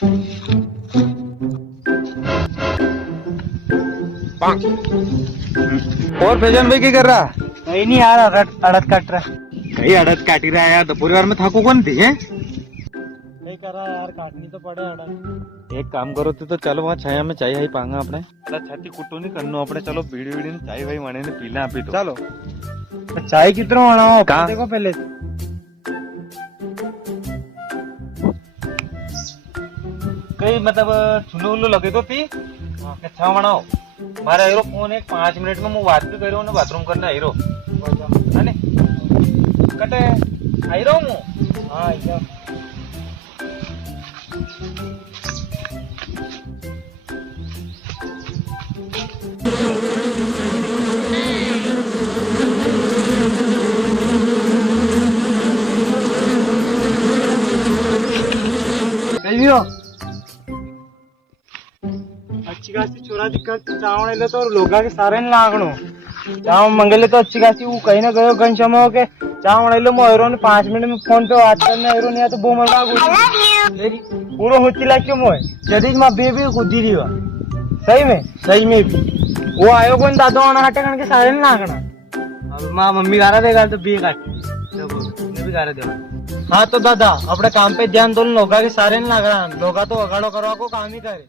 और फैजान भाई क्या कर रहा? कहीं नहीं यार, अड़द काट रहा। कहीं अड़द काटी रहा है यार, तो परिवार में थाकू कौन थी है? नहीं कर रहा यार, काटनी तो पड़े अड़द। एक काम करो तो चलो वहाँ छाया में चाय पांगा अपने छाती कुटू नहीं करनो अपने, चलो बीड़ी बीड़ी चाय भाई माने ने पीला आपी तो चलो। तो चाय कितना बनाओ कहाँ? देखो पहले। कई मतलब छुलो उल्लू लगे तो थी अच्छा बनाओ मारा हीरो फोन एक 5 मिनट में मैं बात भी करो ना बाथरूम करना हीरो है ने कटे आई रहा हूँ। हाँ ये अच्छी खासी चोरा दिक्कत चावल तो लोगा के सारे नहीं लागणो चाव मंगले तो अच्छी खासी वो कहीं ना गयो गन समय के चावल लो मोरो ने 5 मिनट में फोन पे बात करना हीरो नहीं तो बो मरवा पूरा होती लाग क्यों मोय जदी मां बेबी खुदी रही सही में भी वो आयो कौन दादो आना हटे कण के सारे नहीं लागणा अब मां मम्मी गारा देगा तो बी काट ने भी गारा देगा। हाँ तो दादा अपने काम पे ध्यान दो, लोगा के सारे नहीं लागणा, लोगा तो अगाड़ो करवा को काम ही करे।